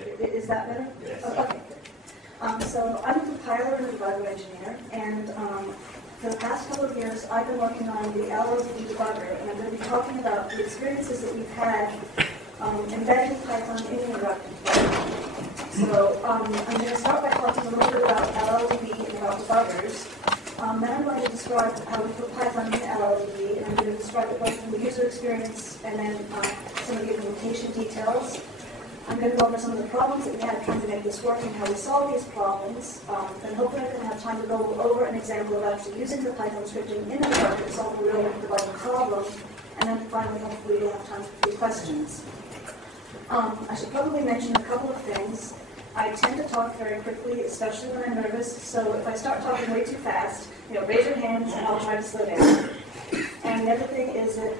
Is that better? Yes. Oh, okay, good. So I'm a compiler and a debugger engineer, and for the past couple of years, I've been working on the LLDB debugger, and I'm going to be talking about the experiences that we've had embedding Python in EuroPython. So I'm going to start by talking a little bit about LLDB and about debuggers. Then I'm going to describe how we put Python in LLDB, and I'm going to describe it both from the user experience and then some of the implementation details. I'm going to go over some of the problems that we had trying to make this work and how we solve these problems. And hopefully I'm going to have time to go over an example of actually using the Python scripting in the debugger to solve a real debugging problem. And then finally, hopefully, we'll have time for a few questions. I should probably mention a couple of things. I tend to talk very quickly, especially when I'm nervous. So if I start talking way too fast, raise your hands and I'll try to slow down. And the other thing is that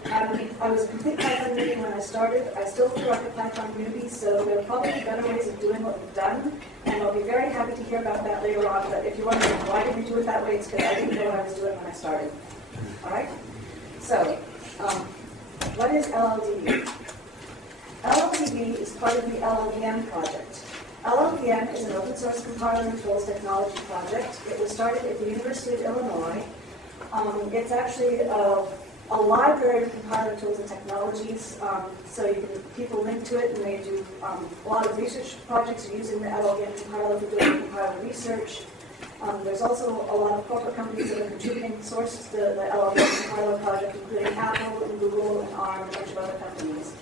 I was a complete Python newbie when I started. I still feel like a Python newbie, so there are probably better ways of doing what we've done. And I'll be very happy to hear about that later on. But if you're wondering why did we do it that way, it's because I didn't know what I was doing when I started. All right? So, what is LLDB? LLDB is part of the LLVM project. LLVM is an open source compiler and tools technology project. It was started at the University of Illinois. It's actually a library of compiler tools and technologies, so people link to it and they do a lot of research projects using the LLVM compiler for doing compiler research. There's also a lot of corporate companies that are contributing sources to the LLVM compiler project, including Apple and Google and ARM and a bunch of other companies.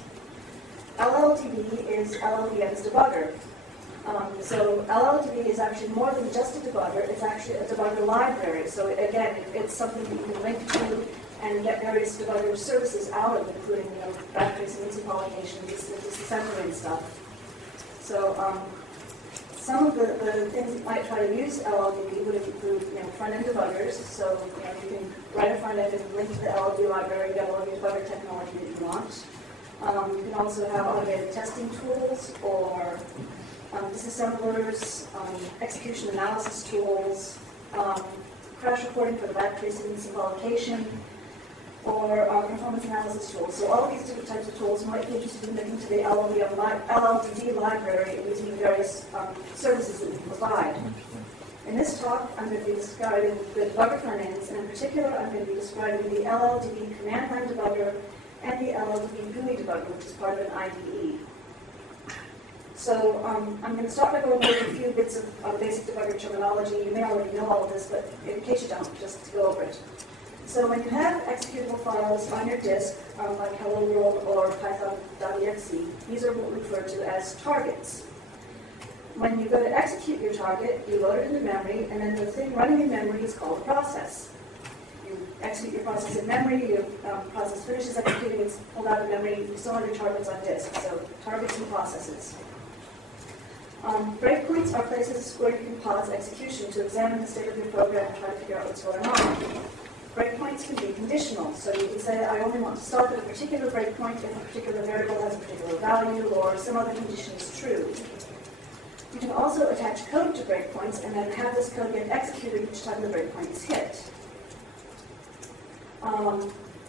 LLDB is LLVM's debugger. So LLDB is actually more than just a debugger, it's actually a debugger library. So again, it's something that you can link to and get various debugger services out of, including backtracing and synchronication, disassembly and stuff. So some of the things that might try to use LLDB would include front-end debuggers. So you can write a front-end and link to the LLDB library, get all of your debugger technology that you want. You can also have automated testing tools or disassemblers, execution analysis tools, crash reporting for the backtracing and synchronication, or performance analysis tools. So all of these different types of tools might be interested in linking to the LLDB library and using the various services that we provide. In this talk, I'm going to be describing the debugger front ends, and in particular, I'm going to be describing the LLDB command line debugger and the LLDB GUI debugger, which is part of an IDE. So I'm going to start by going over a few bits of basic debugger terminology. You may already know all of this, but in case you don't, just to go over it. So when you have executable files on your disk, like Hello World or Python.exe, these are what we refer to as targets. When you go to execute your target, you load it into memory, and then the thing running in memory is called a process. You execute your process in memory, your process finishes executing, it's pulled out of memory, you still have your targets on disk. So targets and processes. Breakpoints are places where you can pause execution to examine the state of your program and try to figure out what's going on. Breakpoints can be conditional, so you can say, I only want to start at a particular breakpoint if a particular variable has a particular value or some other condition is true. You can also attach code to breakpoints and then have this code get executed each time the breakpoint is hit.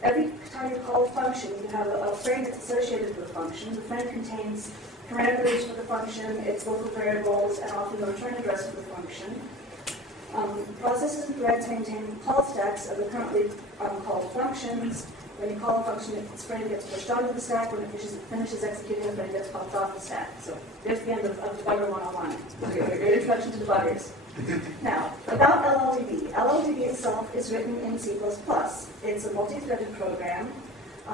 Every time you call a function, you have a frame that's associated with the function. The frame contains parameters for the function, its local variables, and often the return address for the function. Processes and threads maintain call stacks of the currently called functions. When you call a function, its frame gets pushed onto the stack. When it finishes executing, the frame gets popped off the stack. So there's the end of Debugger 101, your introduction to debuggers. Now, about LLDB. LLDB itself is written in C++. It's a multi-threaded program.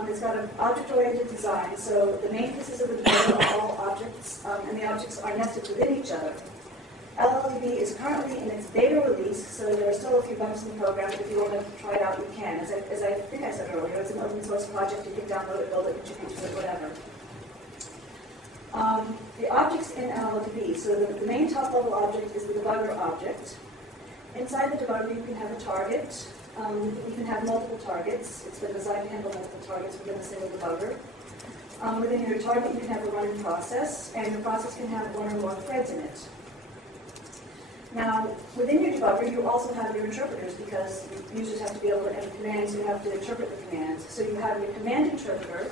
It's got an object-oriented design, so the main pieces of the debugger are all objects, and the objects are nested within each other. LLDB is currently in its beta release, so there are still a few bugs in the program, but if you want to try it out, you can. As I think I said earlier, it's an open source project. You can download it, build it, contribute to it, whatever. The objects in LLDB, so the main top-level object is the debugger object. Inside the debugger, you can have a target. You can have multiple targets. It's been designed to handle multiple targets within a single debugger. Within your target, you can have a running process, and your process can have one or more threads in it. Now, within your debugger, you also have your interpreters, because users have to be able to enter commands, so you have to interpret the commands. So you have your command interpreter.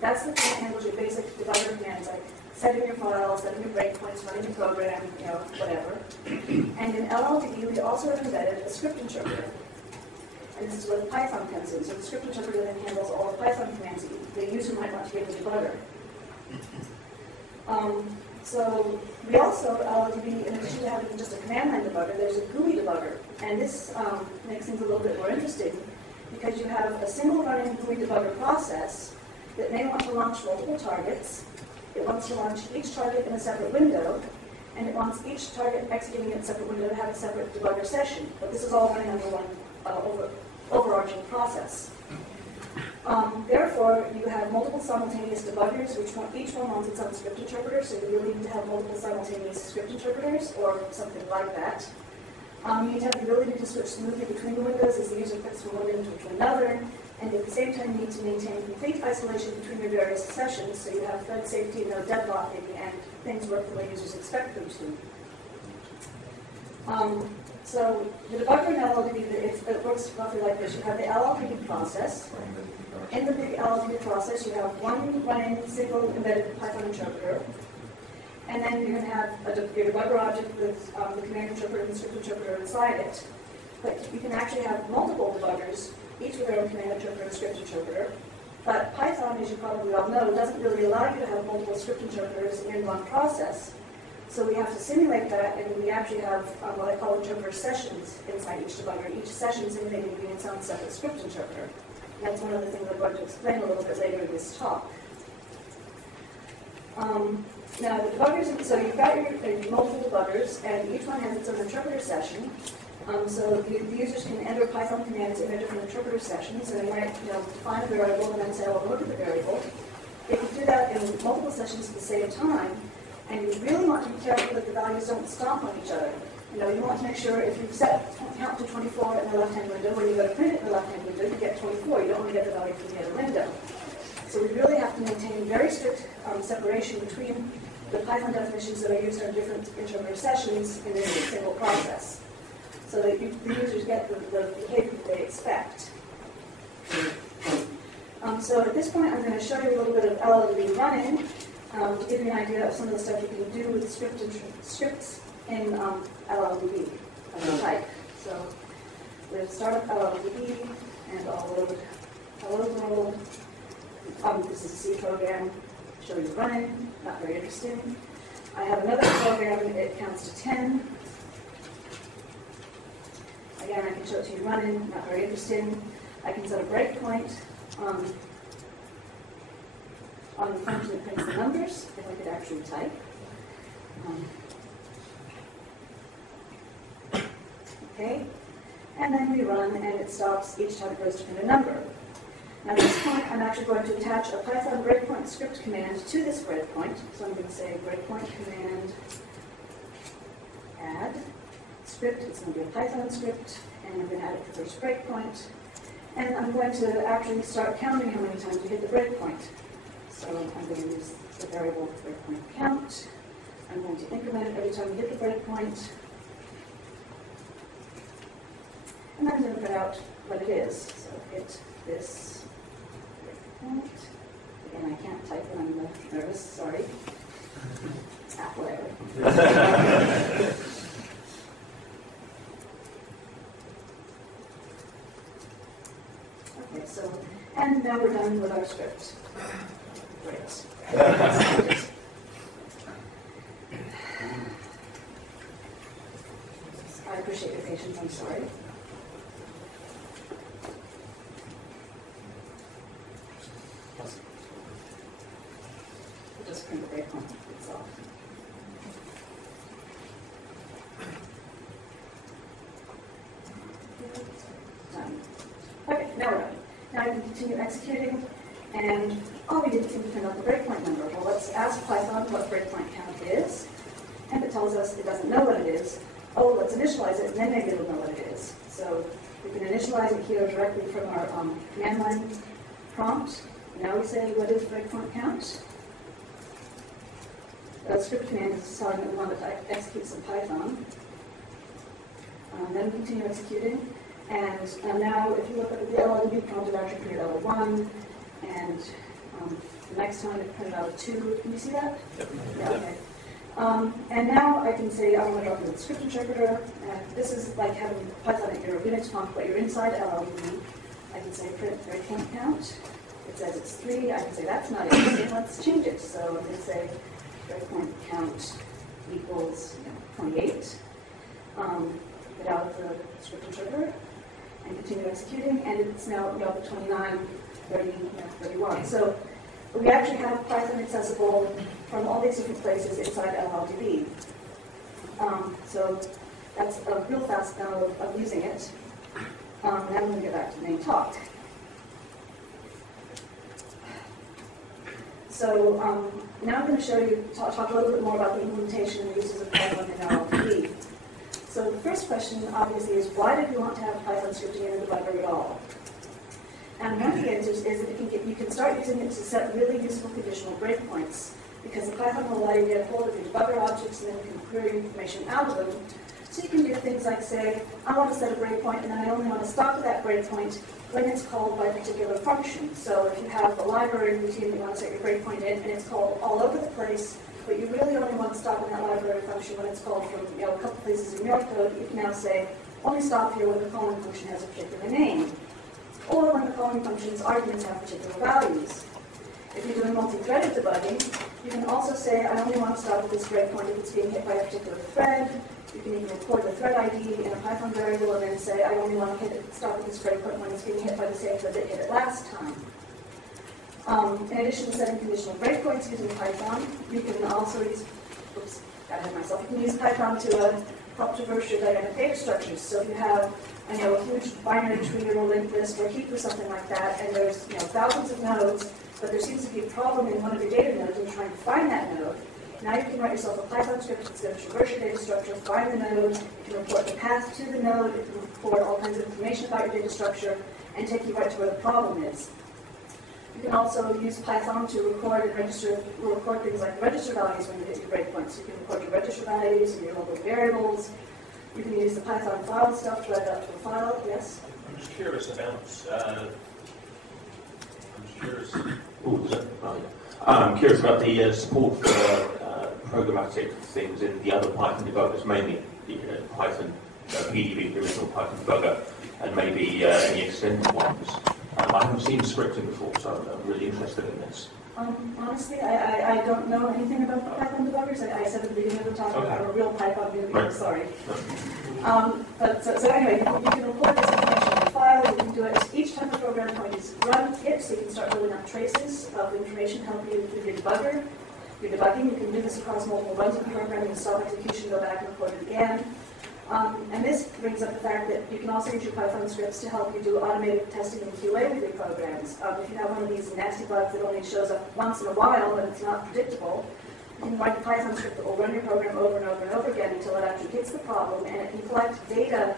That's the thing that handles your basic debugger commands like setting your files, setting your breakpoints, running the program, whatever. And in LLDB, we also have embedded a script interpreter. And this is where the Python comes in. So the script interpreter then handles all the Python commands that the user might want to give the debugger. So we also, LLDB, in addition to having just a command line debugger, there's a GUI debugger. And this makes things a little bit more interesting because you have a single running GUI debugger process that may want to launch multiple targets. It wants to launch each target in a separate window, and it wants each target executing in a separate window to have a separate debugger session. But this is all running under one overarching process. Therefore, you have multiple simultaneous debuggers, each one wants its own script interpreter, so you really need to have multiple simultaneous script interpreters, or something like that. You need to have the ability to switch smoothly between the windows as the user clicks from one window to another, and at the same time you need to maintain complete isolation between your various sessions, so you have thread safety, no deadlocking, and things work the way users expect them to. So the debugger in LLDB, it works roughly like this. You have the LLDB process. In the big LLDB process, you have one running single embedded Python interpreter. And then you're going to have your debugger object with the command interpreter and the script interpreter inside it. But you can actually have multiple debuggers, each with their own command interpreter and script interpreter. But Python, as you probably all know, doesn't really allow you to have multiple script interpreters in one process. So we have to simulate that, and we actually have what I call interpreter sessions inside each debugger. Each session simulating being its own separate script interpreter. And that's one of the things I'm going to explain a little bit later in this talk. Now, the debuggers, so you've got your multiple debuggers, and each one has its own interpreter session. So the users can enter Python commands in their different interpreter sessions, and they might define a variable and then say, well, look at the variable. If you do that in multiple sessions at the same time, and you really want to be careful that the values don't stomp on each other. You want to make sure if you've set count to 24 in the left-hand window, when you go to print it in the left-hand window, you get 24. You don't want to get the value from the other window. So we really have to maintain very strict separation between the Python definitions that are used in different interpreter sessions in a single process, so that the users get the behavior that they expect. So at this point, I'm going to show you a little bit of LLDB running to give you an idea of some of the stuff you can do with scripts in LLDB as a type. So we'll start up LLDB, and I'll load hello world. This is a C program. Show you running. Not very interesting. I have another program. It counts to 10. Again, I can show it to you running. Not very interesting. I can set a breakpoint on the function that prints the numbers, if I could actually type. Okay, and then we run, and it stops each time it goes to print a number. Now at this point, I'm actually going to attach a Python breakpoint script command to this breakpoint. So I'm going to say breakpoint command add script. It's going to be a Python script, and I'm going to add it to the first breakpoint. And I'm going to actually start counting how many times you hit the breakpoint. So I'm going to use the variable breakpoint count. I'm going to increment it every time you hit the breakpoint. And I'm going to put out what it is. So hit this breakpoint. Again, I can't type when I'm nervous, sorry. Whatever. Okay, so, and now we're done with our script. Great. I appreciate your patience, I'm sorry. We'll just print the breakpoint itself. Done. Okay, now we're done. Now I can continue executing, and all we did was print out the breakpoint number. Well, let's ask Python what breakpoint count is, and if it tells us it doesn't know what it is, oh, let's initialize it, and then maybe it'll know what it is. So we can initialize it here directly from our command line prompt. Now we say, what is breakpoint count? The script command is telling that we want to execute some Python. Then we continue executing. And now, if you look at the LLDB prompt, it actually printed L1, and next time it printed out a 2. Can you see that? Yep. Yeah, okay. And now I can say I want to drop in the script interpreter, and this is like having Python at your Unix prompt, but you're inside LLDB. I can say print breakpoint count. It says it's 3. I can say that's not it. Okay, let's change it. So I'm going to say breakpoint count equals 28. Get out of the script interpreter and continue executing, and it's now the 29, 30, 31. So we actually have Python accessible from all these different places inside LLDB. So that's a real fast demo of using it. Now I'm going to get back to the main talk. So now I'm going to show you, talk a little bit more about the implementation and uses of Python in LLDB. So the first question, obviously, is why did we want to have Python scripting in the debugger at all? And one of the answers is that you can start using it to set really useful conditional breakpoints, because the Python will allow you to get hold of your debugger objects and then you can query information out of them. So you can do things like say, I want to set a breakpoint and then I only want to stop at that breakpoint when it's called by a particular function. So if you have a library routine that you want to set your breakpoint in and it's called all over the place, but you really only want to stop in that library function when it's called from a couple places in your code, you can now say, only stop here when the calling function has a particular name, or when the calling function's arguments have particular values. If you're doing multi-threaded debugging, you can also say, I only want to stop at this breakpoint if it's being hit by a particular thread. You can even record the thread ID in a Python variable and then say, I only want to stop at this breakpoint when it's being hit by the same thread that hit it last time. In addition to setting conditional breakpoints using Python, you can also use, oops, got ahead of myself, you can use Python to help traverse your dynamic data structures. So if you have a huge binary tree or a linked list or a heap or something like that, and there's thousands of nodes, but there seems to be a problem in one of your data nodes and you're trying to find that node, now you can write yourself a Python script that's going to traverse your data structure, find the node, it can report the path to the node, it can report all kinds of information about your data structure, and take you right to where the problem is. You can also use Python to record things like register values when you hit your breakpoints. You can record your register values and your local variables. You can use the Python file stuff to write it out to a file. Yes? I'm just curious about the support for programmatic things in the other Python debuggers, mainly the Python PDB, the original Python debugger, and maybe any extended ones. I haven't seen scripting before, so I'm really interested in this. Honestly, I don't know anything about the Python debuggers. I said at the beginning of the talk I'm a real Python newbie, right. I'm sorry. So anyway, you can record this information in a file, you can do it. Each time a program point is run it, so you can start building up traces of information, help you with your debugger. Your debugging, you can do this across multiple runs of the program, you can stop execution, go back and record it again. And this brings up the fact that you can also use your Python scripts to help you do automated testing and QA with your programs. If you have one of these nasty bugs that only shows up once in a while, but it's not predictable, you can write a Python script that will run your program over and over and over again until it actually hits the problem, and it can collect data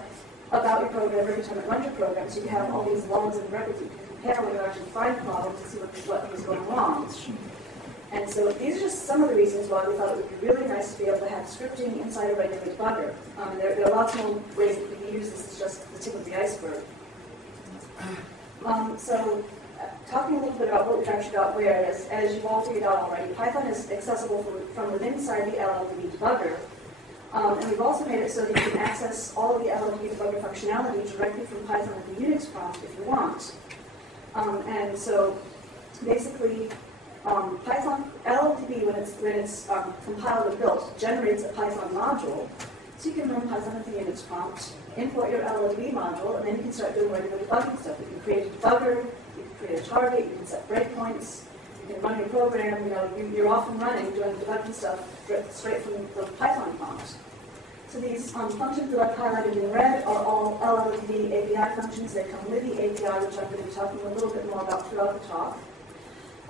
about your program every time it runs your program, so you have all these logs and records you can compare when you actually find problems to see what was going wrong. And so these are just some of the reasons why we thought it would be really nice to be able to have scripting inside a regular debugger. There are lots more ways that we can use this. It's just the tip of the iceberg. Talking a little bit about what we've actually got where, as you've all figured out already, Python is accessible from within inside the LLDB debugger. And we've also made it so that you can access all of the LLDB debugger functionality directly from Python with the Unix prompt if you want. And so basically, Python LLDB, when it's compiled and built, generates a Python module. So you can run Python at the Unix prompt, import your LLDB module, and then you can start doing regular debugging stuff. You can create a debugger, you can create a target, you can set breakpoints, you can run your program. You're off and running doing debugging stuff straight from the Python prompt. So these functions that I've highlighted in red are all LLDB API functions. They come with the API, which I'm going to be talking a little bit more about throughout the talk.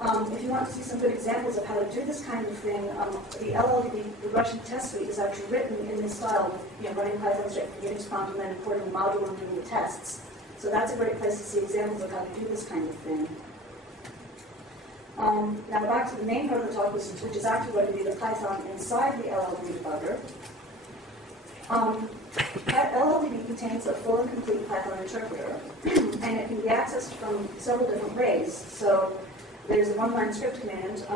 If you want to see some good examples of how to do this kind of thing, the LLDB regression test suite is actually written in this style, running Python straight from the Unix prompt and then importing the module and doing the tests. So that's a great place to see examples of how to do this kind of thing. Now back to the main part of the talk, which is actually going to be the Python inside the LLDB debugger. LLDB contains a full and complete Python interpreter, and it can be accessed from several different ways. So there's a one-line script command.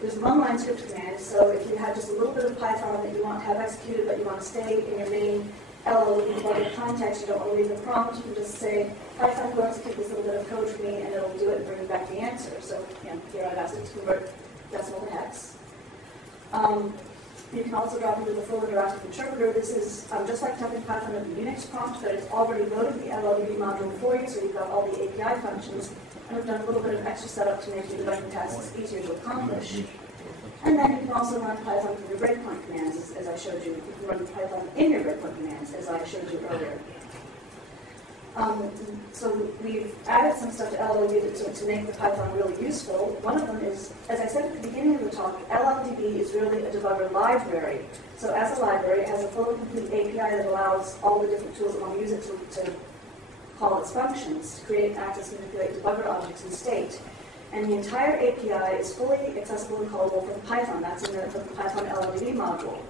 There's a one-line script command. So if you have just a little bit of Python that you want to have executed, but you want to stay in your main LLDB debugger context, you don't want to leave the prompt, you can just say, Python, go execute this little bit of code for me, and it'll do it and bring me back the answer. So here I've asked it to convert decimal to hex. You can also drop into the full interactive interpreter. This is just like typing Python in the Unix prompt, but it's already loaded the LLDB module for you, so you've got all the API functions. And we've done a little bit of extra setup to make your debugging tasks easier to accomplish. And then you can also run Python through your breakpoint commands, as I showed you. You can run Python in your breakpoint commands, as I showed you earlier. So we've added some stuff to LLDB to make the Python really useful. One of them is, as I said at the beginning of the talk, LLDB is really a debugger library. So as a library, it has a full and complete API that allows all the different tools that want to use it to call its functions, to create, access, manipulate debugger objects in state. And the entire API is fully accessible and callable from Python. That's in the Python LLDB module.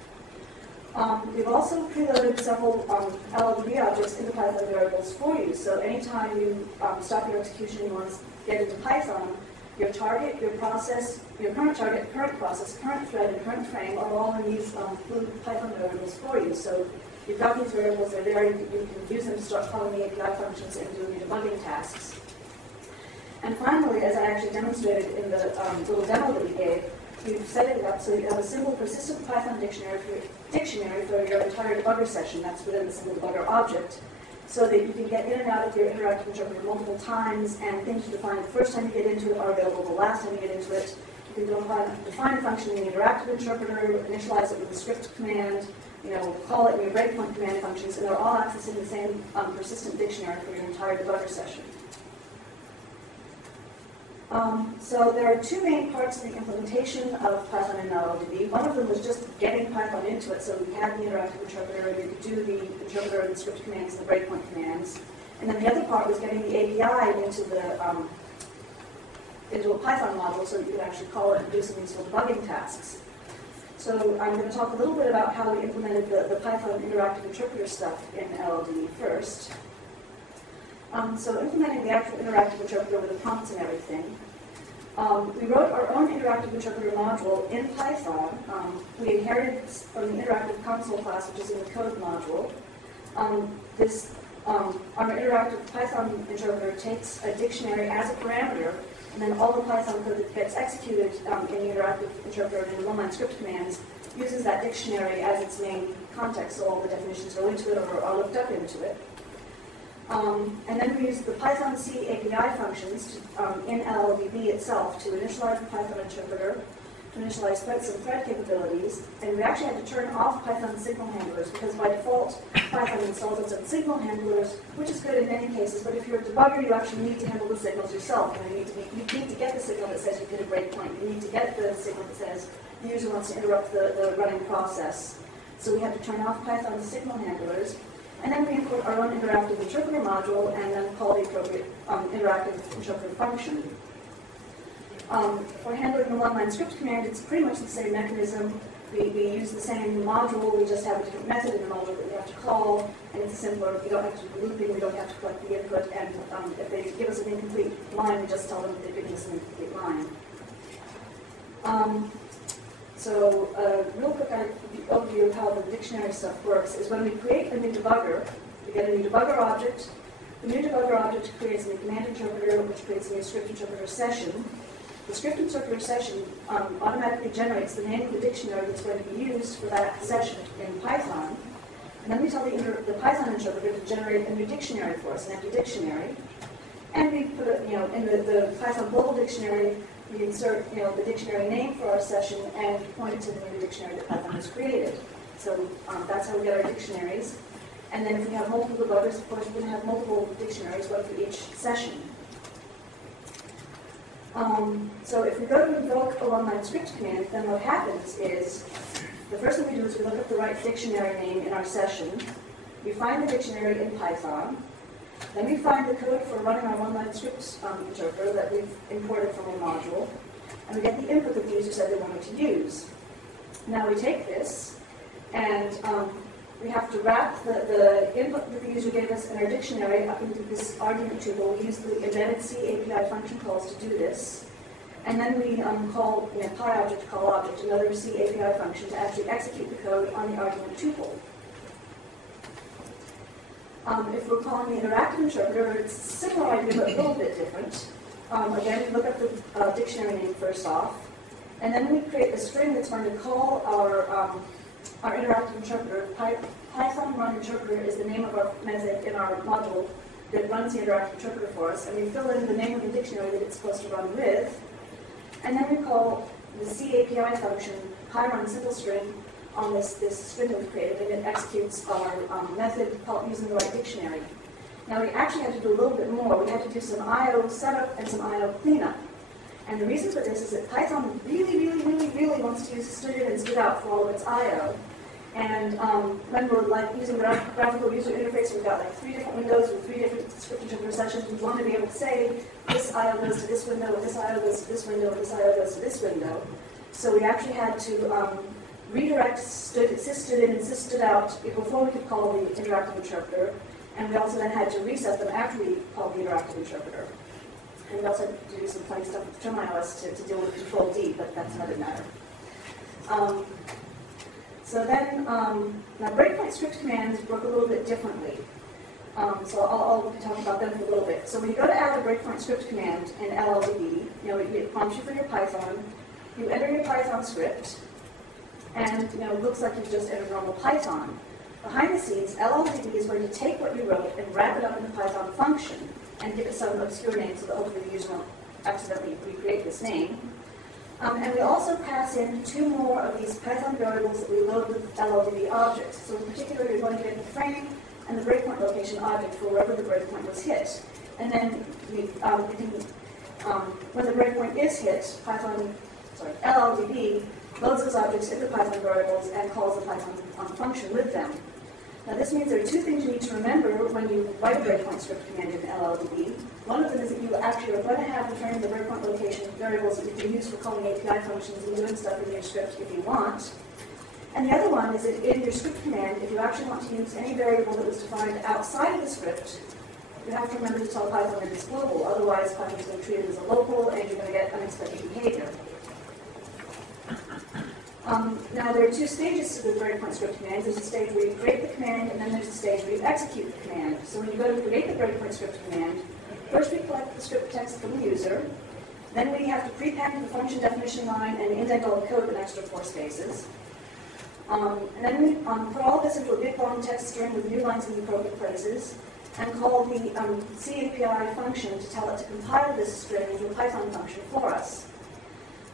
We've also preloaded several LLDB objects into Python variables for you. So anytime you stop your execution and you want to get into Python, your target, your process, your current target, current process, current thread, and current frame are all in these Python variables for you. So you've got these variables, they're there, you can use them to start calling the API functions and doing your debugging tasks. And finally, as I actually demonstrated in the little demo that we gave, we've set it up so you have a single persistent Python dictionary for your entire debugger session. That's within the single debugger object, so that you can get in and out of your interactive interpreter multiple times, and things you define the first time you get into it are available the last time you get into it. You can define a function in the interactive interpreter, initialize it with a script command, call it in your breakpoint command functions, and they're all accessing the same persistent dictionary for your entire debugger session. So there are two main parts to the implementation of Python in LLDB. One of them was just getting Python into it, so we had the interactive interpreter, you could do the interpreter and the script commands and the breakpoint commands. And then the other part was getting the API into a Python module so that you could actually call it and do some useful debugging tasks. So I'm going to talk a little bit about how we implemented the Python interactive interpreter stuff in LLDB first. So implementing the actual interactive interpreter with the prompts and everything. We wrote our own interactive interpreter module in Python. We inherited from the interactive console class, which is in the code module. Our interactive Python interpreter takes a dictionary as a parameter, and then all the Python code that gets executed in the interactive interpreter and in the one-line script commands uses that dictionary as its main context, so all the definitions go into it or are looked up into it. And then we use the Python C API functions in LLDB itself to initialize the Python interpreter, to initialize some thread capabilities, and we actually had to turn off Python signal handlers because by default Python installs its own signal handlers, which is good in many cases, but if you're a debugger, you actually need to handle the signals yourself. And you need to get the signal that says you hit a breakpoint. You need to get the signal that says the user wants to interrupt the running process. So we had to turn off Python signal handlers. And then we import our own interactive interpreter module and then call the appropriate interactive interpreter function. For handling the one-line script command, it's pretty much the same mechanism. We use the same module, we just have a different method in the module that we have to call, and it's simpler. We don't have to do looping, we don't have to collect the input, and if they give us an incomplete line, we just tell them that they're giving us an incomplete line. So real quick overview of how the dictionary stuff works is when we create a new debugger, we get a new debugger object. The new debugger object creates a new command interpreter, which creates a new script interpreter session. The script interpreter session automatically generates the name of the dictionary that's going to be used for that session in Python. And then we tell the Python interpreter to generate a new dictionary for us, an empty dictionary. And we put it, in the Python global dictionary, we insert, the dictionary name for our session and point it to the new dictionary that Python has created. So that's how we get our dictionaries. And then if we have multiple debuggers, of course, we're going to have multiple dictionaries, one for each session. So if we go to invoke a one-line script command, then what happens is, the first thing we do is we look up the right dictionary name in our session. We find the dictionary in Python. Then we find the code for running our one-line script interpreter that we've imported from our module. And we get the input that the user said they wanted to use. Now we take this, and we have to wrap the input that the user gave us in our dictionary up into this argument tuple. We use the embedded C API function calls to do this. And then we call PyObject call object, another C API function, to actually execute the code on the argument tuple. If we're calling the interactive interpreter, it's a similar idea but a little bit different. Again, we look up the dictionary name first off, and then we create a string that's going to call our interactive interpreter. Python run interpreter is the name of our method in our module that runs the interactive interpreter for us, and we fill in the name of the dictionary that it's supposed to run with, and then we call the C API function pyrun simple string on this string that we created, and it executes our method using the right dictionary. Now we actually had to do a little bit more. We had to do some I/O setup and some I/O cleanup. And the reason for this is that Python really wants to use stood in and stood out for all of its I/O. And when we're using graphical user interface, we've got like 3 different windows with 3 different script interpreter sessions. We want to be able to say this I/O goes to this window, this I/O goes to this window, this I/O goes to this window. So we actually had to redirect sysstood in and sysstood out before we could call the interactive interpreter. And we also then had to reset them after we called the interactive interpreter. And we also had to do some funny stuff with TermOS to deal with Control D, but that's another matter. So then, now breakpoint script commands work a little bit differently. So I'll talk about them for a little bit. So when you go to add a breakpoint script command in LLDB, it prompts you for your Python. You enter your Python script, and it looks like you've just entered normal Python. Behind the scenes, LLDB is going to take what you wrote and wrap it up in the Python function and give it some obscure name so that hopefully the user won't accidentally recreate this name. And we also pass in 2 more of these Python variables that we load with LLDB objects. So in particular, you're going to get the frame and the breakpoint location object for wherever the breakpoint was hit. And then when the breakpoint is hit, LLDB loads those objects into Python variables and calls the Python function with them. Now this means there are 2 things you need to remember when you write a breakpoint script command in LLDB. One of them is that you actually are going to have returning the breakpoint location variables that you can use for calling API functions and doing stuff in your script if you want. And the other one is that in your script command, if you actually want to use any variable that was defined outside of the script, you have to remember to tell Python that it's global. Otherwise, Python is going to treat it as a local, and you're going to get unexpected behavior. Now there are 2 stages to the breakpoint script commands. There's a stage where you create the command, and then there's a stage where you execute the command. So when you go to create the breakpoint script command, first we collect the script text from the user, then we have to prepend the function definition line and indent all the code with an extra 4 spaces. And then we put all this into a big long text string with new lines in the appropriate places, and call the C API function to tell it to compile this string into a Python function for us.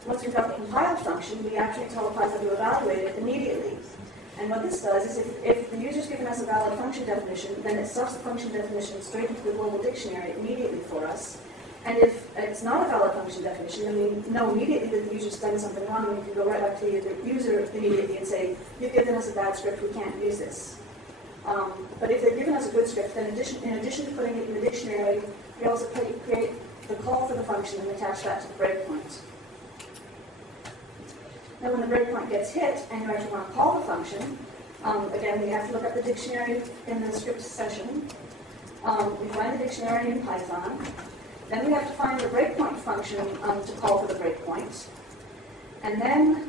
Once we've got the compiled function, we actually tell Python to evaluate it immediately. And what this does is if the user's given us a valid function definition, then it stuffs the function definition straight into the global dictionary immediately for us. And if it's not a valid function definition, then we know immediately that the user's done something wrong, and we can go right back to the user immediately and say, you've given us a bad script, we can't use this. But if they've given us a good script, then in addition to putting it in the dictionary, we also create the call for the function and attach that to the breakpoint. Now when the breakpoint gets hit and you actually want to call the function, again, we have to look up the dictionary in the script session. We find the dictionary in Python. Then we have to find the breakpoint function to call for the breakpoint. And then,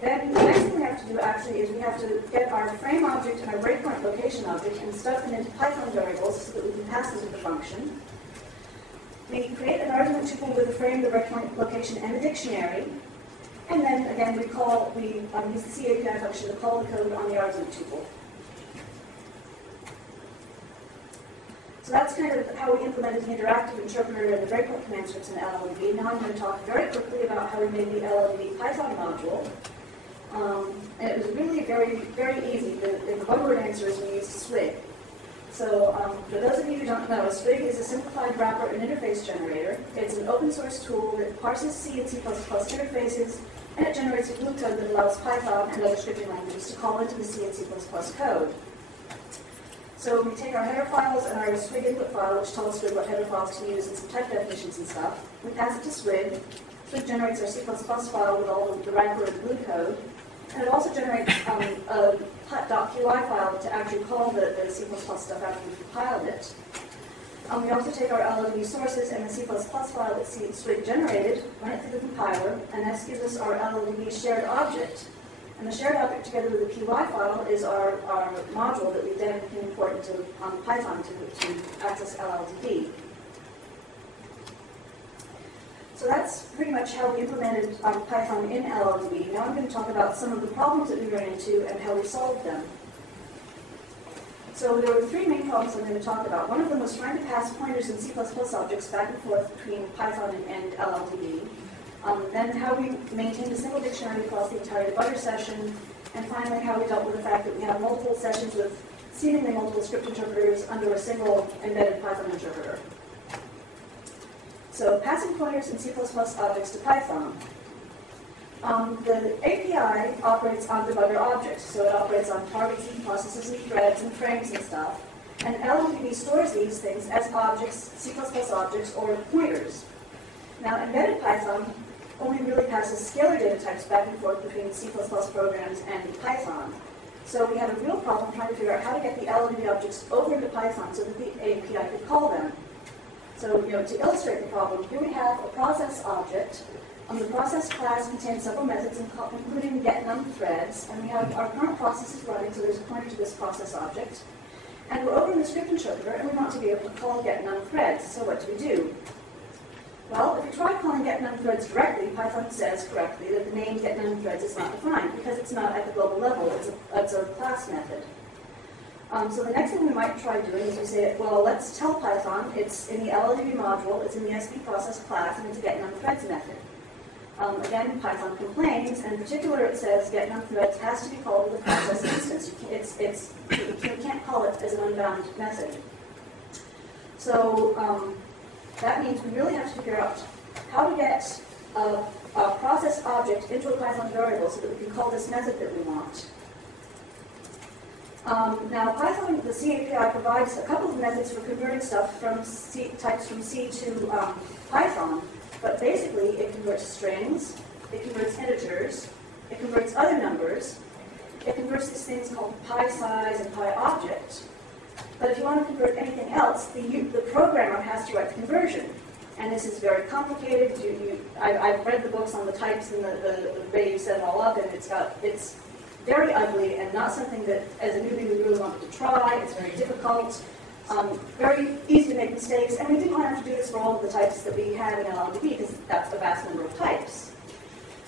then the next thing we have to do actually is we have to get our frame object and our breakpoint location object and stuff them into Python variables so that we can pass them to the function. We create an argument tuple with the frame, the breakpoint location, and the dictionary. And then, again, we use the C API function to call the code on the argument tuple. So that's kind of how we implemented the interactive interpreter and the breakpoint command scripts in LLDB. Now I'm going to talk very quickly about how we made the LLDB Python module. And it was really very easy. The one-word answer is we used Swig. So for those of you who don't know, Swig is a simplified wrapper and interface generator. It's an open source tool that parses C and C++ interfaces, and it generates a glue code that allows Python and other scripting languages to call into the C and C++ code. So we take our header files and our Swig input file, which tells Swig what header files to use and some type definitions and stuff. We pass it to Swig. Swig generates our C++ file with all the wrapper and glue code. And it also generates a put.py file to actually call the C++ stuff after we've compiled it. We also take our LLDB sources and the C++ file that Swig generated, run it through the compiler, and this gives us our LLDB shared object. And the shared object together with the py file is our module that we then can import into Python to access LLDB. So that's pretty much how we implemented Python in LLDB. Now I'm going to talk about some of the problems that we ran into and how we solved them. So there were three main problems I'm going to talk about. One of them was trying to pass pointers and C++ objects back and forth between Python and LLDB. Then how we maintained a single dictionary across the entire debugger session. And finally, how we dealt with the fact that we have multiple sessions with seemingly multiple script interpreters under a single embedded Python interpreter. So passing pointers and C++ objects to Python. The API operates on debugger objects, so it operates on targets and processes and threads and frames and stuff. And LLDB stores these things as objects, C++ objects, or pointers. Now, embedded Python only really passes scalar data types back and forth between C++ programs and Python. So we had a real problem trying to figure out how to get the LLDB objects over into Python so that the API could call them. So, to illustrate the problem, here we have a process object. The process class contains several methods, including getNumThreads, and we have our current processes running, so there's a pointer to this process object. And we're over in the script interpreter, and we want to be able to call getNumThreads. So what do? Well, if we try calling getNumThreads directly, Python says correctly that the name getNumThreads is not defined because it's not at the global level. It's a class method. So the next thing we might try doing is we say, well, let's tell Python it's in the LLDB module, it's in the SP process class, and it's a getNumThreads method. Again, Python complains, and in particular it says getNumThreads has to be called with a process instance. You can't call it as an unbound method. So that means we really have to figure out how to get a process object into a Python variable so that we can call this method that we want. Now, Python, the C API provides a couple of methods for converting stuff from types from C to Python. But basically, it converts strings, it converts integers, it converts other numbers, it converts these things called PySize and PyObject. But if you want to convert anything else, the programmer has to write the conversion. And this is very complicated. I've read the books on the types and the way you set it all up, and it's very ugly and not something that, as a newbie, we really wanted to try. It's very difficult. Very easy to make mistakes, and we didn't want to have to do this for all of the types that we have in LLDB because that's a vast number of types.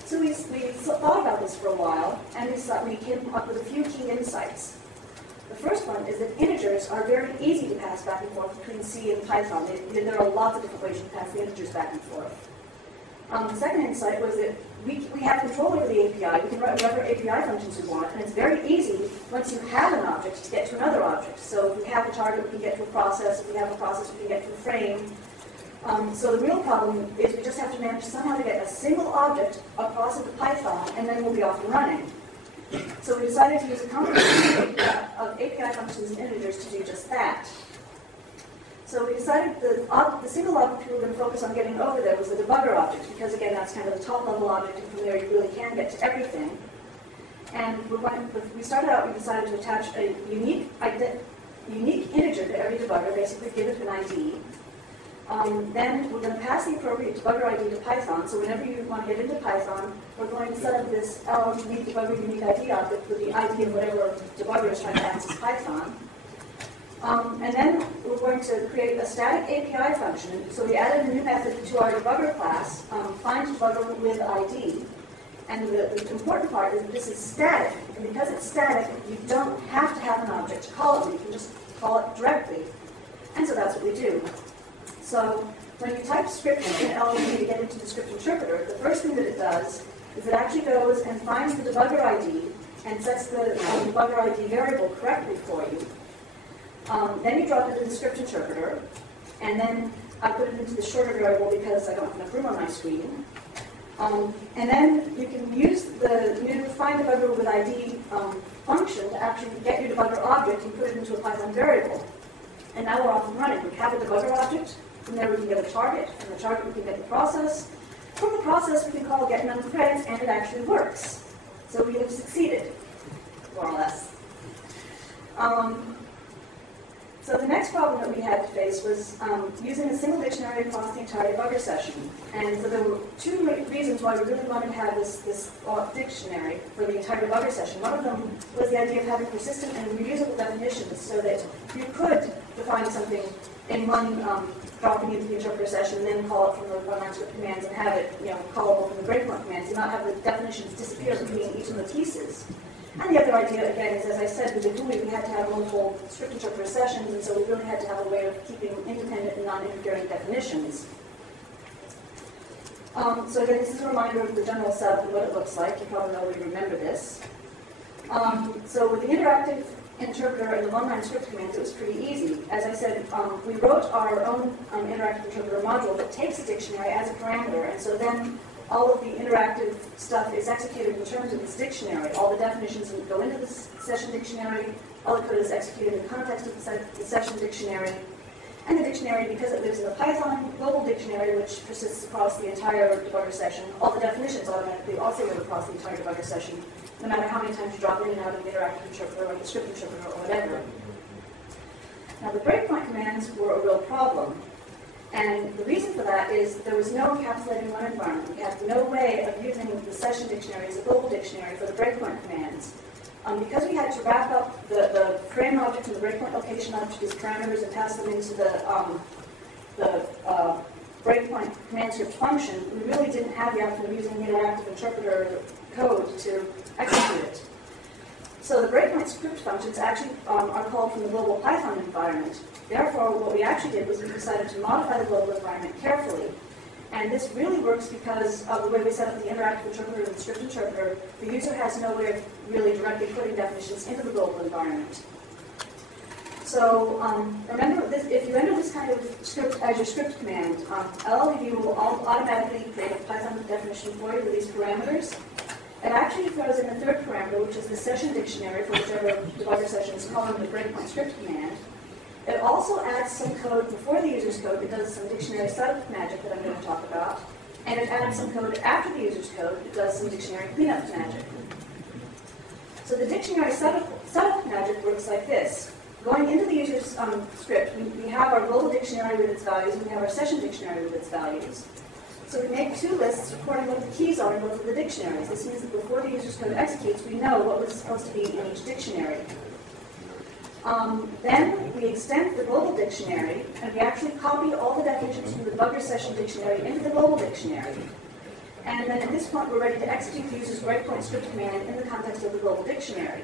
So we thought about this for a while, and we came up with a few key insights. The first one is that integers are very easy to pass back and forth between C and Python. There are lots of different ways you can pass the integers back and forth. The second insight was that we have control over the API. We can write whatever API functions we want, and it's very easy once you have an object to get to another object. So if we have a target, we can get to a process. If we have a process, we can get to a frame. So the real problem is we just have to manage somehow to get a single object across into Python, and then we'll be off and running. So we decided to use a combination of API functions and integers to do just that. So we decided the single object we were going to focus on getting over there was the debugger object, because again, that's kind of the top level object, and from there you really can get to everything. And we started out, we decided to attach a unique integer to every debugger, basically give it an ID. Then we're going to pass the appropriate debugger ID to Python, so whenever you want to get into Python, we're going to set up this LLDB debugger unique ID object with the ID of whatever debugger is trying to access Python. And then we're going to create a static API function. So we added a new method to our debugger class, find debugger with ID. And the important part is that this is static. And because it's static, you don't have to have an object to call it. You can just call it directly. And so that's what we do. So when you type script in LLDB to get into the script interpreter, the first thing that it does is it actually goes and finds the debugger ID and sets the debugger ID variable correctly for you. Then you drop it in the script interpreter, and then I put it into the shorter variable because I don't have enough room on my screen. And then you can use the new find debugger with ID function to actually get your debugger object and put it into a Python variable. And now we're off and running. We have a debugger object. From there we can get a target. From the target we can get the process. From the process we can call getNumThreads, and it actually works. So we have succeeded, more or less. So the next problem that we had to face was using a single dictionary across the entire debugger session. And so there were two reasons why we really wanted to have this dictionary for the entire debugger session. One of them was the idea of having persistent and reusable definitions so that you could define something in one dropping into the interpreter session and then call it from the one-line script commands and have it callable from the breakpoint commands and not have the definitions disappear between each of the pieces. And the other idea, again, is, as I said, with the GUI, we had to have multiple script interpreter sessions, and so we really had to have a way of keeping independent and non-interfering definitions. So again, this is a reminder of the general setup and what it looks like. You probably already remember this. So with the interactive interpreter and the one-line script commands, it was pretty easy. As I said, we wrote our own interactive interpreter module that takes a dictionary as a parameter, and so then all of the interactive stuff is executed in terms of this dictionary. All the definitions go into the session dictionary, all the code is executed in the context of the session dictionary, and the dictionary, because it lives in the Python global dictionary, which persists across the entire debugger session, all the definitions automatically also live across the entire debugger session, no matter how many times you drop in and out of the interactive interpreter or the script interpreter or whatever. Now the breakpoint commands were a real problem. And the reason for that is there was no encapsulating one environment. We had no way of using the session dictionary as a global dictionary for the breakpoint commands. Because we had to wrap up the frame object and the breakpoint location object as parameters and pass them into the breakpoint command script function, we really didn't have the option of using the interactive interpreter code to execute it. So the breakpoint script functions actually are called from the global Python environment. Therefore, what we actually did was we decided to modify the global environment carefully. And this really works because of the way we set up the interactive interpreter and the script interpreter. The user has no way of really directly putting definitions into the global environment. So remember, if you enter this kind of script as your script command, LLDB will automatically create a Python definition for you with these parameters. It actually throws in a third parameter, which is the session dictionary for whichever debugger session is calling the breakpoint script command. It also adds some code before the user's code. It does some dictionary setup magic that I'm going to talk about. And it adds some code after the user's code. It does some dictionary cleanup magic. So the dictionary setup magic works like this. Going into the user's script, we have our global dictionary with its values, and we have our session dictionary with its values. So we make two lists recording what the keys are in both of the dictionaries. This means that before the user's code executes, we know what was supposed to be in each dictionary. Then we extend the global dictionary, and we actually copy all the definitions from the debugger session dictionary into the global dictionary. And then at this point, we're ready to execute the user's breakpoint script command in the context of the global dictionary.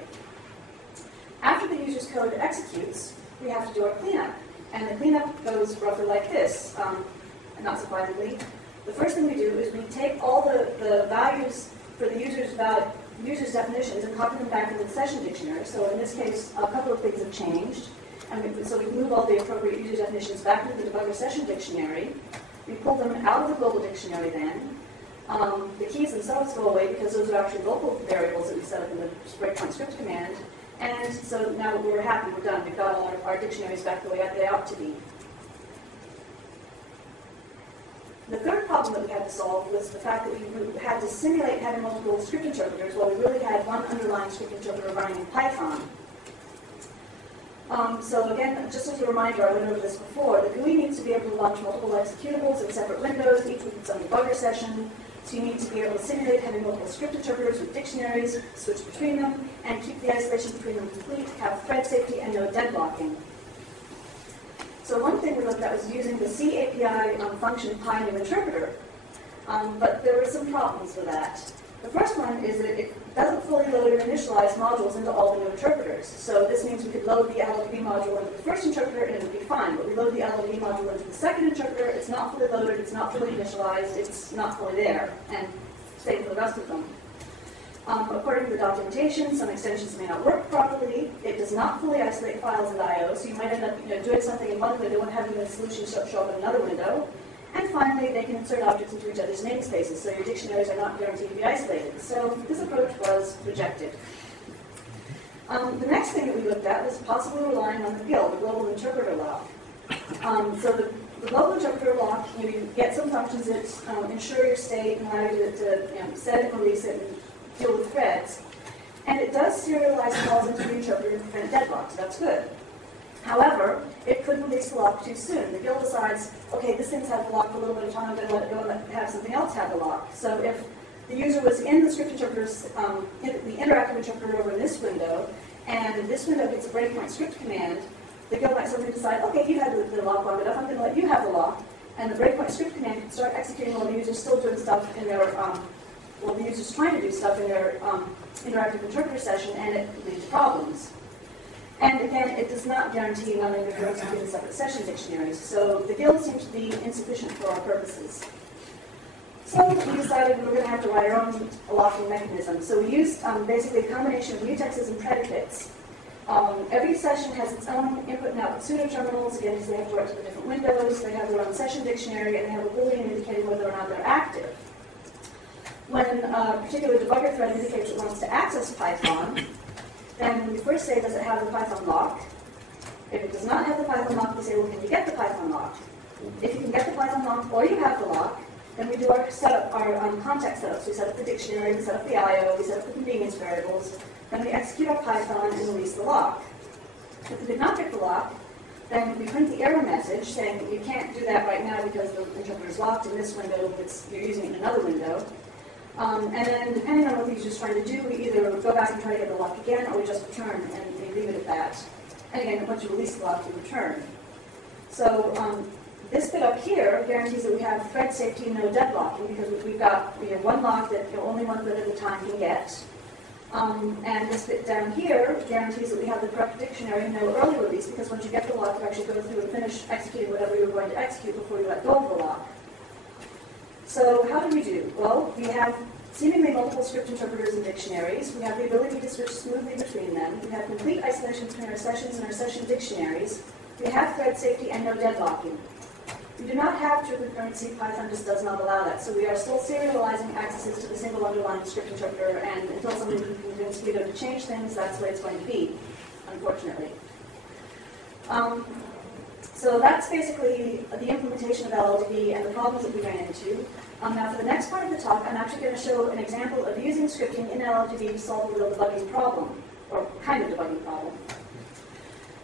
After the user's code executes, we have to do our cleanup. And the cleanup goes roughly like this, and not surprisingly. The first thing we do is we take all the values for the user's definitions and copy them back into the session dictionary. So in this case, a couple of things have changed. And so we move all the appropriate user definitions back into the debugger session dictionary. We pull them out of the global dictionary then. The keys themselves go away because those are actually local variables that we set up in the breakpoint script command. And so now we're happy, we're done. We've got all our dictionaries back the way they ought to be. The third problem that we had to solve was the fact that we had to simulate having multiple script interpreters while we really had one underlying script interpreter running in Python. So again, just as a reminder, I went over this before, the GUI needs to be able to launch multiple executables in separate windows, each with its own debugger session. So you need to be able to simulate having multiple script interpreters with dictionaries, switch between them, and keep the isolation between them complete, have thread safety, and no deadlocking. So one thing we looked at was using the C API function NEWINTERPRETER, but there were some problems with that. The first one is that it doesn't fully load and initialize modules into all the new interpreters. So this means we could load the LLDB module into the first interpreter and it would be fine, but we load the LLDB module into the second interpreter, it's not fully loaded, it's not fully initialized, it's not fully there, and same for the rest of them. According to the documentation, some extensions may not work properly. It does not fully isolate files in I/O, so you might end up doing something in one window and having the solution show up in another window. And finally, they can insert objects into each other's namespaces, so your dictionaries are not guaranteed to be isolated. So this approach was rejected. The next thing that we looked at was possibly relying on the GIL, the global interpreter lock. So the global interpreter lock, you get some functions that ensure your state and allow you to set it and release it and deal with threads. And it does serialize calls into the interpreter to prevent deadlocks. That's good. However, it could release the lock too soon. The guild decides, okay, this thing's had the lock for a little bit of time, I'm going to let it go and have something else have the lock. So if the user was in the script interpreter's, the interactive interpreter over in this window, and this window gets a breakpoint script command, the guild might suddenly decide, okay, you had the lock long enough, I'm going to let you have the lock. And the breakpoint script command can start executing while the user's still doing stuff in their, while the user's trying to do stuff in their interactive interpreter session, and it leads to problems. And again, it does not guarantee non-linear executing separate session dictionaries, so the guild seems to be insufficient for our purposes. So we decided we were going to have to write our own locking mechanism. So we used basically a combination of mutexes and predicates. Every session has its own input and output pseudo-terminals, again, because they have to write to the different windows, they have their own session dictionary, and they have a boolean indicating whether or not they're active. When a particular debugger thread indicates it wants to access Python, then we first say, does it have the Python lock? If it does not have the Python lock, we say, well, can you get the Python lock? If you can get the Python lock or you have the lock, then we do our setup, our context setups. We set up the dictionary, we set up the I/O, we set up the convenience variables, then we execute our Python and release the lock. If we did not get the lock, then we print the error message saying that you can't do that right now because the interpreter is locked in this window, you're using it in another window. And then, depending on what the user's trying to do, we either go back and try to get the lock again, or we just return and we leave it at that. And again, once you release the lock, you return. So this bit up here guarantees that we have thread safety and no deadlocking, because we've got one lock that only one thread at a time can get. And this bit down here guarantees that we have the correct dictionary and no early release, because once you get the lock, you actually go through and finish executing whatever you were going to execute before you let go of the lock. So how do we do? Well, we have seemingly multiple script interpreters and dictionaries. We have the ability to switch smoothly between them. We have complete isolation between our sessions and our session dictionaries. We have thread safety and no deadlocking. We do not have true concurrency. Python just does not allow that. So we are still serializing accesses to the single underlying script interpreter, and until somebody can convince Guido to change things, that's the way it's going to be, unfortunately. So that's basically the implementation of LLDB and the problems that we ran into. Now for the next part of the talk, I'm actually going to show an example of using scripting in LLDB to solve a real debugging problem, or kind of debugging problem.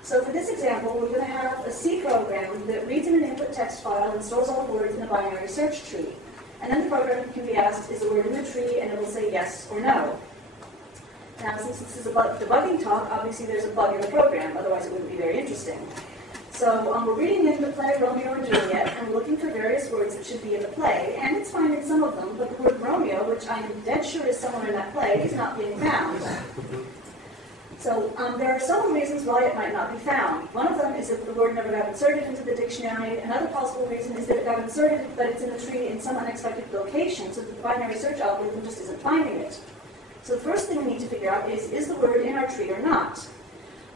So for this example, we're going to have a C program that reads in an input text file and stores all the words in a binary search tree. And then the program can be asked, is the word in the tree, and it will say yes or no. Now, since this is a debugging talk, obviously there's a bug in the program, otherwise it wouldn't be very interesting. So we're reading into the play Romeo and Juliet, and we're looking for various words that should be in the play, and it's finding some of them, but the word Romeo, which I'm dead sure is somewhere in that play, is not being found. So there are several reasons why it might not be found. One of them is that the word never got inserted into the dictionary. Another possible reason is that it got inserted, but it's in a tree in some unexpected location, so the binary search algorithm just isn't finding it. So the first thing we need to figure out is the word in our tree or not?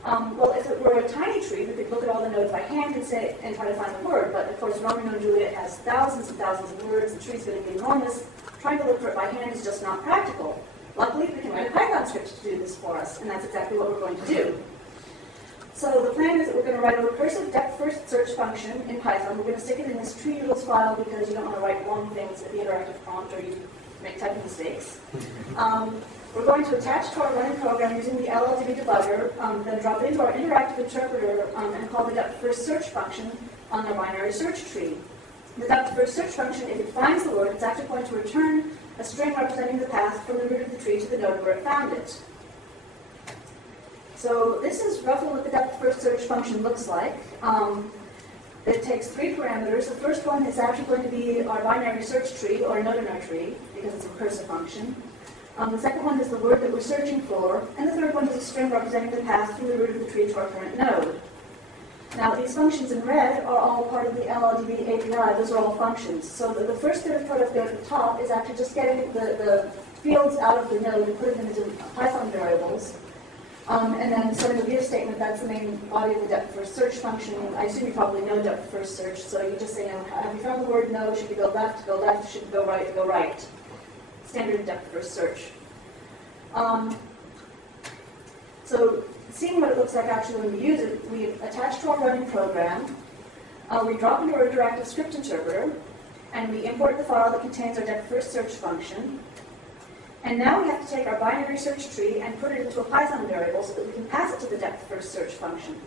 Well, if it were a tiny tree, we could look at all the nodes by hand and try to find the word. But of course, Romeo and Juliet has thousands and thousands of words. The tree's going to be enormous. Trying to look for it by hand is just not practical. Luckily, we can write a Python script to do this for us, and that's exactly what we're going to do. So the plan is that we're going to write a recursive depth-first search function in Python. We're going to stick it in this tree noodles file because you don't want to write long things at the interactive prompt or you make typing mistakes. We're going to attach to our running program using the LLDB debugger, then drop it into our interactive interpreter and call the depth-first search function on the binary search tree. The depth-first search function, if it finds the word, it's actually going to return a string representing the path from the root of the tree to the node where it found it. So this is roughly what the depth-first search function looks like. It takes 3 parameters. The first one is actually going to be our binary search tree, or node in our tree, because it's a recursive function. The second one is the word that we're searching for, and the third one is a string representing the path from the root of the tree to our current node. Now, these functions in red are all part of the LLDB API. Those are all functions. So the first bit of code up there at the top is actually just getting the fields out of the node and putting them into Python variables. And then setting a view statement, that's the main body of the depth-first search function. I assume you probably know depth-first search, so you just say, have you found the word no? Should we go left? Go left. Should we go right? Go right. Standard depth-first search. So seeing what it looks like actually when we use it, we attach to our running program, we drop into our interactive script interpreter, and we import the file that contains our depth-first search function. And now we have to take our binary search tree and put it into a Python variable so that we can pass it to the depth first search function.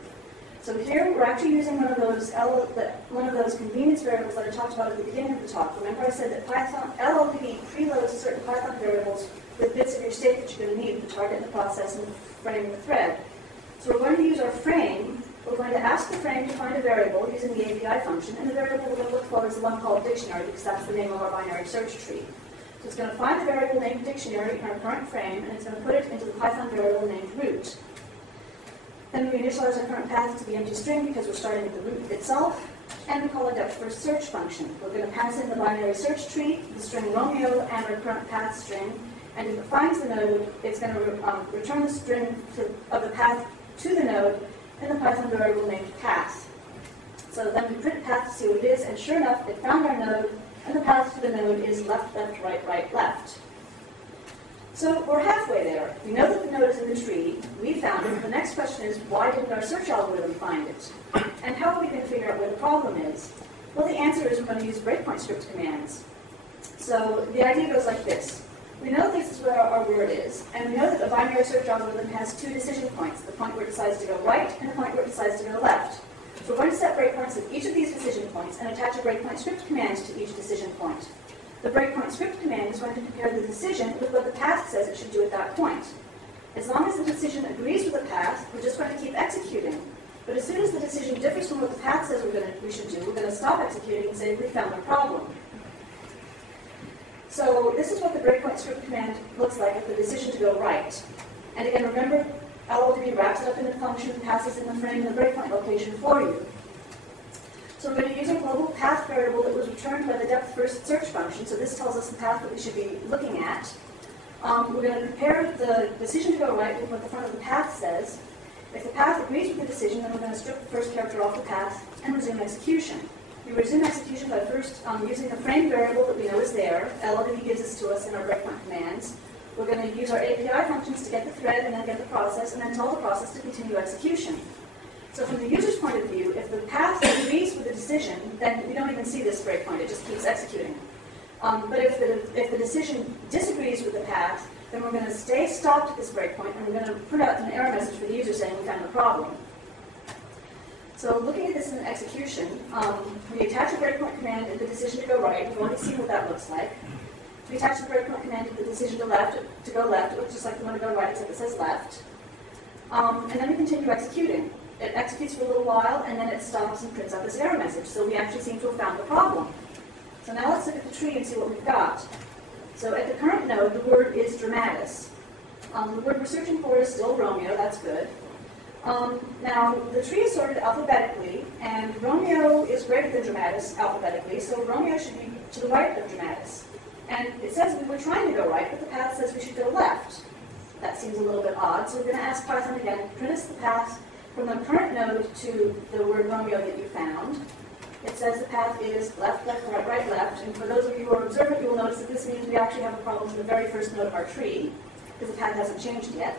So here we're actually using one of those convenience variables that I talked about at the beginning of the talk. Remember I said that Python LLDB preloads certain Python variables with bits of your state that you're going to need to target the process and frame the thread. So we're going to use our frame. We're going to ask the frame to find a variable using the API function, and the variable we're going to look for is the one called dictionary because that's the name of our binary search tree. So it's going to find the variable named dictionary in our current frame, and it's going to put it into the Python variable named root. Then we initialize our current path to the empty string because we're starting with the root itself, and we call a depth first search function. We're going to pass in the binary search tree, the string Romeo, and our current path string, and if it finds the node, it's going to return the string of the path to the node in the Python variable named path. So then we print path to see what it is, and sure enough, it found our node, and the path to the node is left, left, right, right, left. So we're halfway there. We know that the node is in the tree. We found it. The next question is, why didn't our search algorithm find it? And how are we going to figure out where the problem is? Well, the answer is we're going to use breakpoint script commands. So the idea goes like this. We know this is where our word is, and we know that a binary search algorithm has two decision points, the point where it decides to go right and the point where it decides to go left. So we're going to set breakpoints at each of these decision points and attach a breakpoint script command to each decision point. The breakpoint script command is going to compare the decision with what the path says it should do at that point. As long as the decision agrees with the path, we're just going to keep executing. But as soon as the decision differs from what the path says we should do, we're going to stop executing and say we found the problem. So this is what the breakpoint script command looks like with the decision to go right. And again, remember, LLDB wraps it up in a function, passes in the frame and the breakpoint location for you. So we're going to use a global path variable that was returned by the depth first search function. So this tells us the path that we should be looking at. We're going to compare the decision to go right with what the front of the path says. If the path agrees with the decision, then we're going to strip the first character off the path and resume execution. We resume execution by first using the frame variable that we know is there. LLDB gives this to us in our breakpoint commands. We're going to use our API functions to get the thread and then get the process, and then tell the process to continue execution. So from the user's point of view, if the path agrees with the decision, then we don't even see this breakpoint, it just keeps executing. But if the decision disagrees with the path, then we're going to stay stopped at this breakpoint, and we're going to put out an error message for the user saying we found the problem. So looking at this in execution, we attach a breakpoint command at the decision to go right. We've already seen what that looks like. We attach the breakpoint command at the decision to go left, it looks just like the one to go right, except it says left. And then we continue executing. It executes for a little while, and then it stops and prints out this error message. So we actually seem to have found the problem. So now let's look at the tree and see what we've got. So at the current node, the word is dramatis. The word we're searching for is still Romeo, that's good. Now, the tree is sorted alphabetically, and Romeo is greater than dramatis alphabetically, so Romeo should be to the right of dramatis. And it says we were trying to go right, but the path says we should go left. That seems a little bit odd, so we're going to ask Python again, print us the path from the current node to the word Romeo that you found. It says the path is left, left, right, right, left, and for those of you who are observant, you will notice that this means we actually have a problem with the very first node of our tree, because the path hasn't changed yet.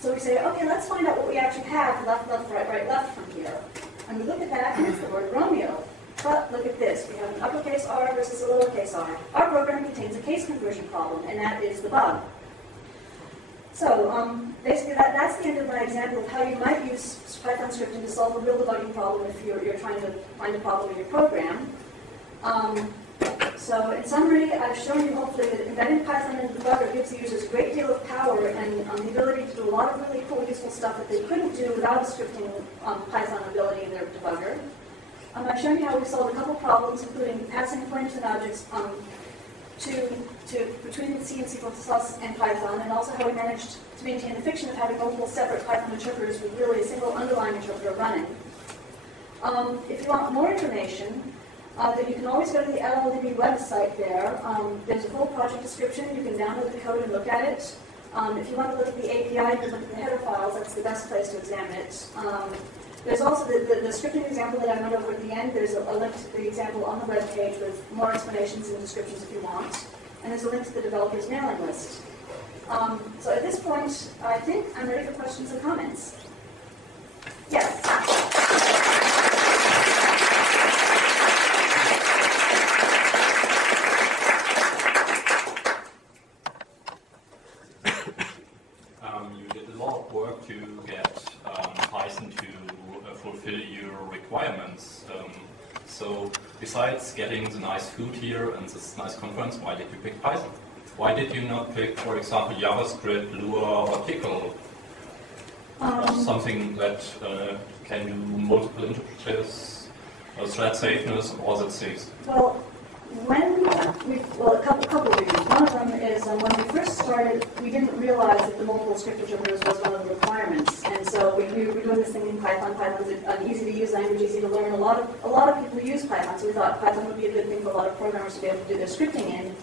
So we say, okay, let's find out what we actually have, left, left, right, right, left from here. And we look at that, and it's the word Romeo. But look at this, we have an uppercase R versus a lowercase r. Our program contains a case conversion problem, and that is the bug. So basically that's the end of my example of how you might use Python scripting to solve a real debugging problem if you're trying to find a problem in your program. So in summary, I've shown you hopefully that embedding Python in the debugger gives the users a great deal of power and the ability to do a lot of really cool, useful stuff that they couldn't do without scripting Python ability in their debugger. I've shown you how we solved a couple problems, including passing pointers and objects between C and C++ and Python, and also how we managed to maintain the fiction of having multiple separate Python interpreters with really a single underlying interpreter running. If you want more information, then you can always go to the LLDB website there. There's a full project description. You can download the code and look at it. If you want to look at the API, you can look at the header files. That's the best place to examine it. There's also the scripting example that I went over at the end. There's a link to the example on the web page with more explanations and descriptions if you want. And there's a link to the developer's mailing list. So at this point, I think I'm ready for questions and comments. Yes? fulfill your requirements. So besides getting the nice food here and this nice conference, why did you pick Python? Why did you not pick, for example, JavaScript, Lua, or Pickle? Something that can do multiple interpreters, thread safeness, all that things. Well, a couple of reasons. One of them is when we first started, we didn't realize that the multiple script interpreters was one of the requirements, and so we were doing this thing in Python. Python's an easy-to-use language, easy to learn. A lot of people use Python, so we thought Python would be a good thing for a lot of programmers to be able to do their scripting in.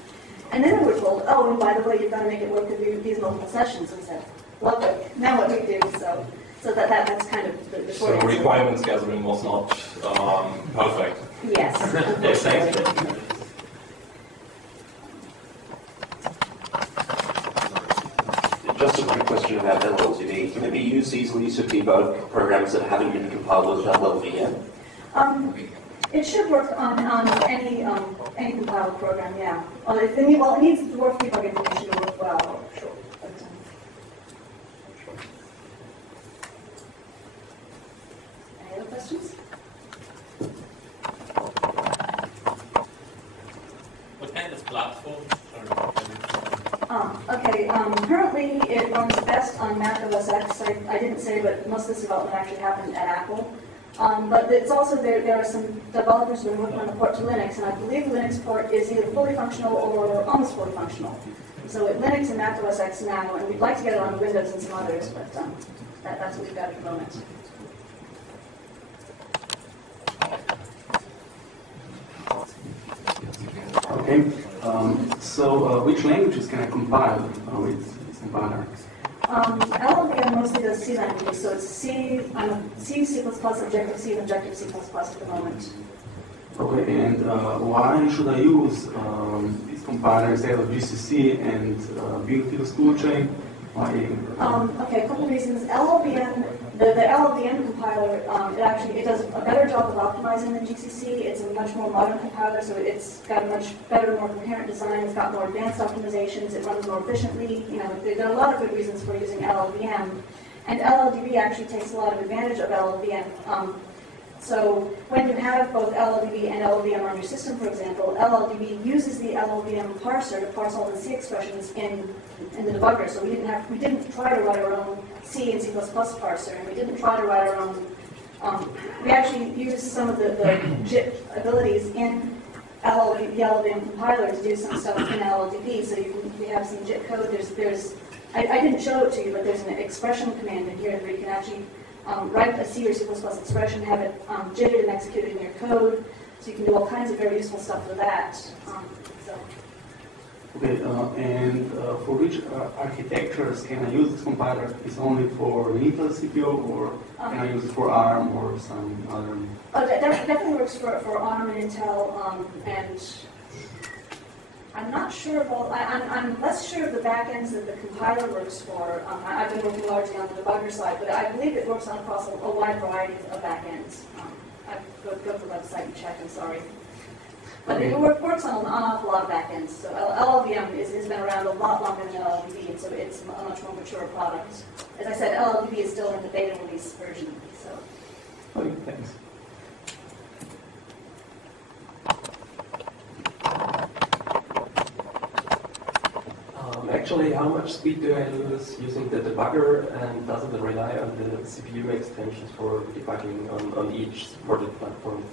And then we were told, oh, and by the way, you've got to make it work with these multiple sessions. And we said, lovely. Now what do we do? So that's kind of the short answer. So requirements gathering was not perfect. Yes. Exactly. Just a quick question about LLDB. Can it be used easily to debug programs that haven't been compiled with LLVM? It should work on any compiled program, yeah. It needs the dwarf debug information to work well, sure. Any other questions? What kind of platform? Okay, currently it runs best on Mac OS X. I didn't say, but most of this development actually happened at Apple. But it's also, there are some developers who are working on the port to Linux, and I believe the Linux port is either fully functional or almost fully functional. So at Linux and Mac OS X now, and we'd like to get it on Windows and some others, but that's what we've got at the moment. Okay, so which languages can I compile with this compiler? LLDB mostly does C languages, so it's C, C++, Objective-C, and Objective-C++ at the moment. Okay, and why should I use this compiler instead of GCC and build-to toolchain? Why? Okay, a couple reasons. LLVM, the LLVM compiler, it does a better job of optimizing than GCC. It's a much more modern compiler, so it's got a much better, more coherent design. It's got more advanced optimizations. It runs more efficiently. You know, there are a lot of good reasons for using LLVM, and LLDB actually takes a lot of advantage of LLVM. So when you have both LLDB and LLVM on your system, for example, LLDB uses the LLVM parser to parse all the C expressions in the debugger. So we didn't try to write our own C and C++ parser, and we didn't try to write our own. We actually used some of the JIT abilities in the LLVM compiler to do some stuff in LLDB. So we have some JIT code. I didn't show it to you, but there's an expression command in here where you can actually write a C or C++ expression, have it jitted and executed in your code, so you can do all kinds of very useful stuff with that. Okay, and for which architectures can I use this compiler? Is it only for the Intel CPU, or can I use it for ARM or some other? Oh, that definitely works for ARM and Intel, and I'm not sure of all, I'm less sure of the backends that the compiler works for. I've been working largely on the debugger side, but I believe it works across a wide variety of backends. I go to the website and check, I'm sorry. But it works on an awful lot of backends. So LLVM has been around a lot longer than LLDB, and so it's a much more mature product. As I said, LLDB is still in the beta release version. So. Okay, thanks. Actually, how much speed do I lose using the debugger, and doesn't it rely on the CPU extensions for debugging on each supported platform?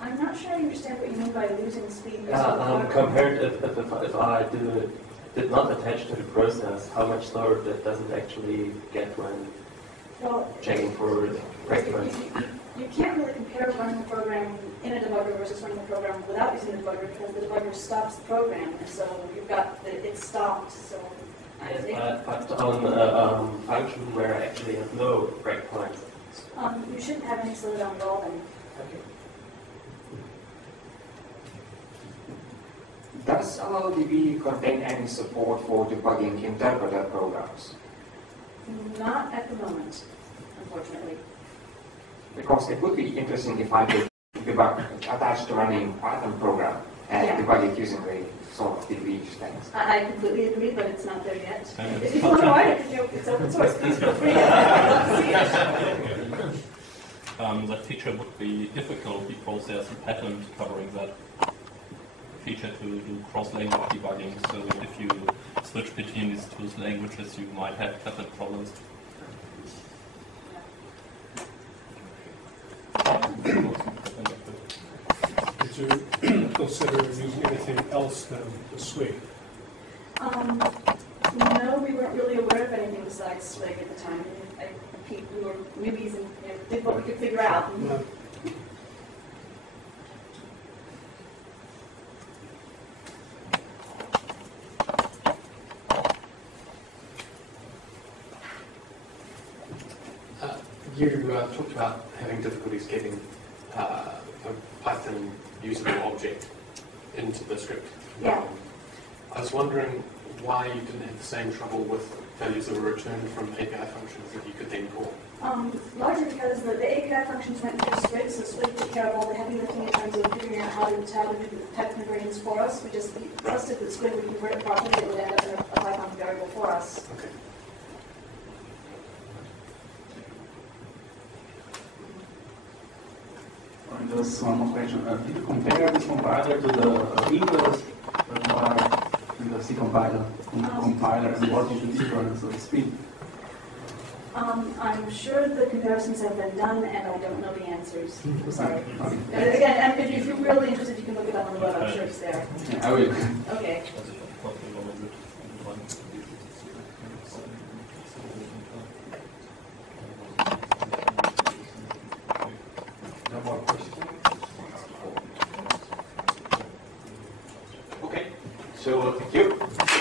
I'm not sure I understand what you mean by losing speed. Compared if I did not attach to the process, how much slower does it actually get when checking for breakpoints? You can't really compare running the program in a debugger versus running the program without using the debugger, because the debugger stops the program, and so you've got it's stopped. So but on a function where I actually have no breakpoints, you shouldn't have any slowdown at all then. okay. Does LLDB contain any support for debugging interpreter programs? Not at the moment, unfortunately. Because it would be interesting if I could debug attached to running Python program and debug it using the sort of DB Thanks. I completely agree, but it's not there yet. And If you want to write it, it's open source. Please feel free. I'd love to see it. That feature would be difficult because there's a patent covering that feature to do cross-language debugging. So if you switch between these two languages, you might have patent problems. Did you consider using anything else than the Swig? No, we weren't really aware of anything besides Swig at the time. We were newbies and did what we could figure out. No. You talked about having difficulties getting a Python usable object into the script. Yeah. I was wondering why you didn't have the same trouble with values that were returned from API functions that you could then call. Largely because the API functions went through Swig, so Swig took care of all the heavy lifting in terms of figuring out how to do the type conversions for us. We just trusted that Swig would convert it properly, it would end up in a Python variable for us. Okay. Just one more question. Did you compare this compiler to the English compiler and the C compiler, and what is the difference of speed? I'm sure the comparisons have been done, and I don't know the answers. I'm sorry. Okay. Again, if you're really interested, you can look it up on the web. I'm sure it's there. Yeah, I will. Okay. No more questions? Okay, so thank you.